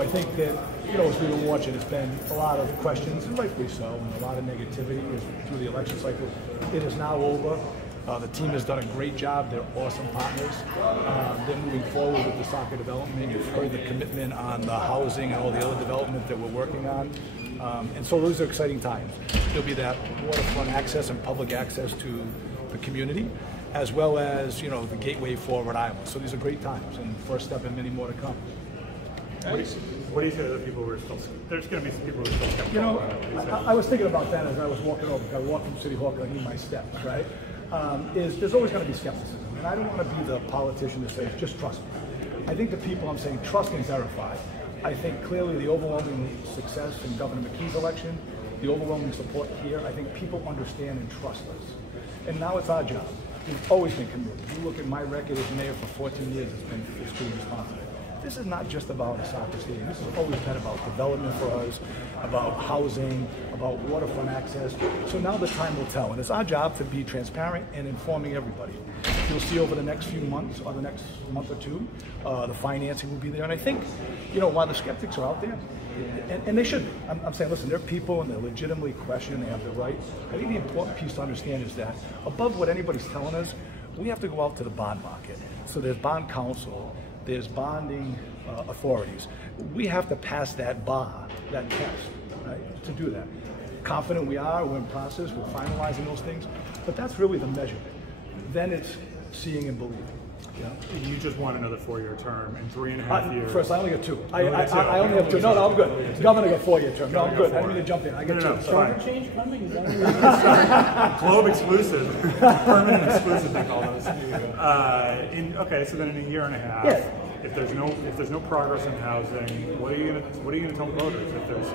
I think that, as we've been watching, it's been a lot of questions, and rightfully so, and a lot of negativity through the election cycle. It is now over. The team has done a great job. They're awesome partners. They're moving forward with the soccer development. You've heard the commitment on the housing and all the other development that we're working on. And so those are exciting times. There'll be that waterfront access and public access to the community, as well as, the gateway for Rhode Island. So these are great times, and first step and many more to come. What do you say to the people who are still? There's going to be some people who are still skeptical. I was thinking about that as I was walking over. I walked from City Hall because I need my steps, right? There's always going to be skepticism, and I don't want to be the politician that says just trust me. I think the people I'm saying trust and verify. I think clearly the overwhelming success in Governor McKee's election, the overwhelming support here, I think people understand and trust us. And now it's our job. We've always been committed. You look at my record as mayor for 14 years, it's been fiscally responsible. This is not just about a soccer stadium. This has always been about development for us, about housing, about waterfront access. So now the time will tell. And it's our job to be transparent and informing everybody. You'll see over the next few months, or the next month or two, the financing will be there. And I think, while the skeptics are out there, and they should be. I'm saying, listen, they're people and they're legitimately questioning, they have the right. I think the important piece to understand is that above what anybody's telling us, we have to go out to the bond market. So there's bond counsel, there's bonding authorities. We have to pass that bar, that test, right, to do that. Confident we are, we're in process, we're finalizing those things, but that's really the measurement. Then it's seeing and believing. Yeah. You just want another 4-year term in 3.5 years. First, I only got 2. I only have 2. No, I'm good. Governor got 4-year term. No, I'm good. I didn't mean to jump in. I got 2. Charter change coming? Is that Globe exclusive, permanent exclusive. They call those. Okay, so then in a year and a half, if there's no progress in housing, what are you gonna tell voters if there's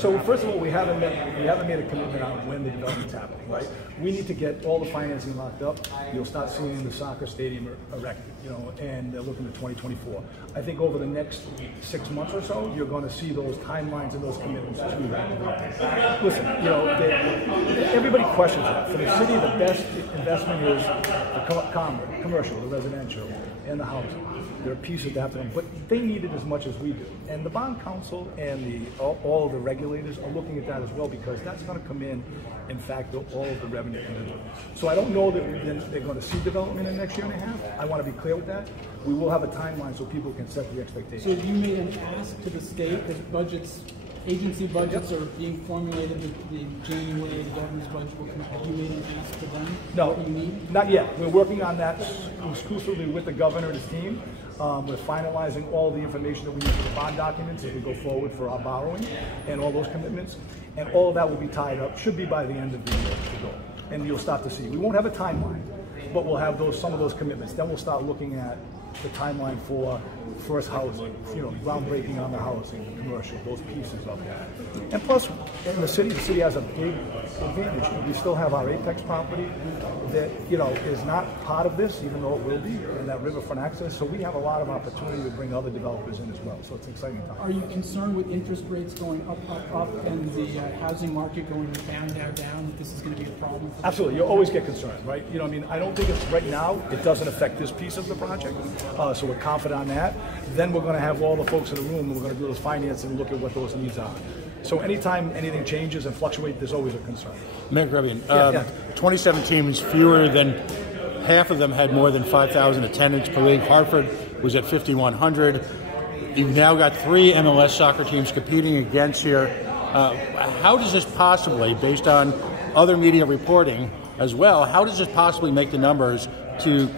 so first of all, we haven't made a commitment on when the development's happening, right? We need to get all the financing locked up. You'll start seeing the soccer stadium erected, and they're looking to 2024. I think over the next 6 months or so, you're going to see those timelines and those commitments to that. Listen, everybody questions that. For the city, the best investment is the commercial, the residential, and the housing. There are pieces that have to be, but they need it as much as we do. And the bond council and all of the regulators are looking at that as well, because that's going to come in fact, all of the revenue coming in. So I don't know that they're going to see development in the next year and a half. I want to be clear with that. We will have a timeline so people can set the expectations. So you made an ask to the state because agency budgets are being formulated the January, the governor's budget will come. Have you made an ask to them? No, what you need? Not yet. We're working on that exclusively with the governor and his team. We're finalizing all the information that we need for the bond documents as we go forward for our borrowing and all those commitments. And all of that will be tied up, should be by the end of the year to go. And you'll start to see. We won't have a timeline, but we'll have some of those commitments. Then we'll start looking at the timeline for first housing, groundbreaking on the housing, the commercial, those pieces of that. And plus, in the city has a big advantage. We still have our Apex property that, is not part of this, even though it will be, and that riverfront access. So we have a lot of opportunity to bring other developers in as well. So it's an exciting time. Are you concerned with interest rates going up, and the housing market going down, that this is going to be a problem? Absolutely. You always get concerned, right? I don't think it's right now, it doesn't affect this piece of the project. So we're confident on that. Then we're going to have all the folks in the room and we're going to do those finance and look at what those needs are. So anytime anything changes and fluctuates, there's always a concern. Mayor Grebien, 27 teams, fewer than half of them had more than 5,000 attendance per league. Hartford was at 5,100. You've now got 3 MLS soccer teams competing against here. How does this possibly, based on other media reporting as well, how does this possibly make the numbers to,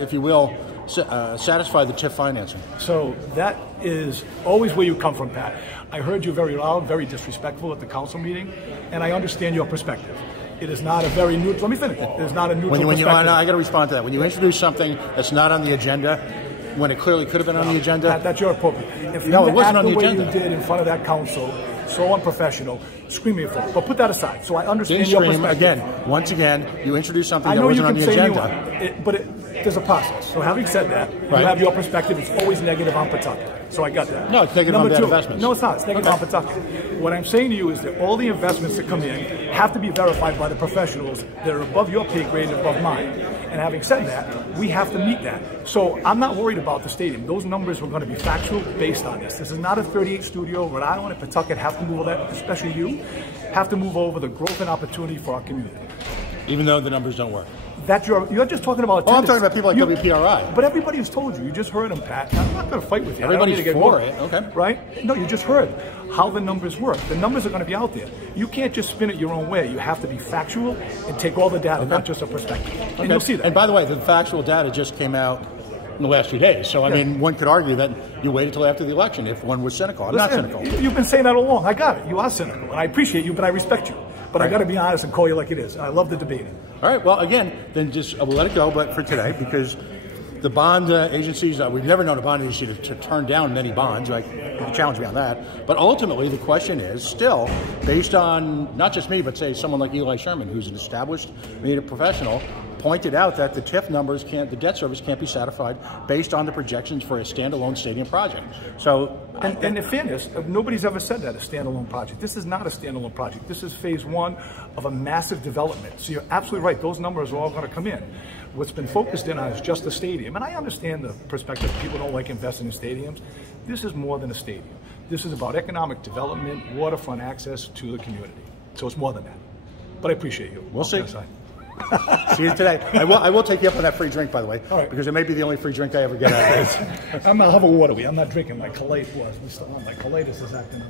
if you will, satisfy the TIF financing? So that is always where you come from, Pat. I heard you very loud, very disrespectful at the council meeting, and I understand your perspective. It is not a very neutral. Let me finish. It is not a neutral perspective. I got to respond to that. When you introduce something that's not on the agenda, when it clearly could have been on the agenda, Pat, that's your appropriate. If no, it wasn't on the agenda. The way you did in front of that council, so unprofessional, screaming for it. But put that aside. So I understand your perspective. Again, once again, you introduced something that wasn't on the agenda. There's a process. So having said that, you have your perspective. It's always negative on Pawtucket. So I got that. No, it's negative on bad investments. No, it's not. It's negative on Pawtucket. What I'm saying to you is that all the investments that come in have to be verified by the professionals that are above your pay grade and above mine. And having said that, we have to meet that. So I'm not worried about the stadium. Those numbers were going to be factual based on this. This is not a 38 studio. Rhode Island and Pawtucket have to move over that, especially you, have to move over the growth and opportunity for our community. Even though the numbers don't work. You're just talking about attendance. Oh, I'm talking about people like WPRI. But everybody has told you. You just heard them, Pat. I'm not going to fight with you. Everybody's for it. Okay. Right? No, you just heard how the numbers work. The numbers are going to be out there. You can't just spin it your own way. You have to be factual and take all the data, not just a perspective. And you'll see that. And by the way, the factual data just came out in the last few days. So, I mean, one could argue that you waited until after the election if one was cynical. I'm not cynical. You've been saying that all along. I got it. You are cynical. And I appreciate you, but I respect you. But I got to be honest and call you like it is. I love the debating. All right. Well, again, then just we'll let it go. But for today, because the bond agencies, we've never known a bond agency to turn down many bonds. Like, challenge me on that. But ultimately, the question is still based on not just me, but say someone like Eli Sherman, who's an established media professional, pointed out that the TIF numbers the debt service can't be satisfied based on the projections for a standalone stadium project. So, and in fairness, nobody's ever said that a standalone project. This is not a standalone project. This is phase one of a massive development. So you're absolutely right. Those numbers are all going to come in. What's been focused in on is just the stadium. And I understand the perspective. People don't like investing in stadiums. This is more than a stadium. This is about economic development, waterfront access to the community. So it's more than that. But I appreciate you. We'll see. See you today. I will take you up on that free drink, by the way, because it may be the only free drink I ever get out of this. I'll have a water. I'm not drinking. My colitis was. My colitis is acting.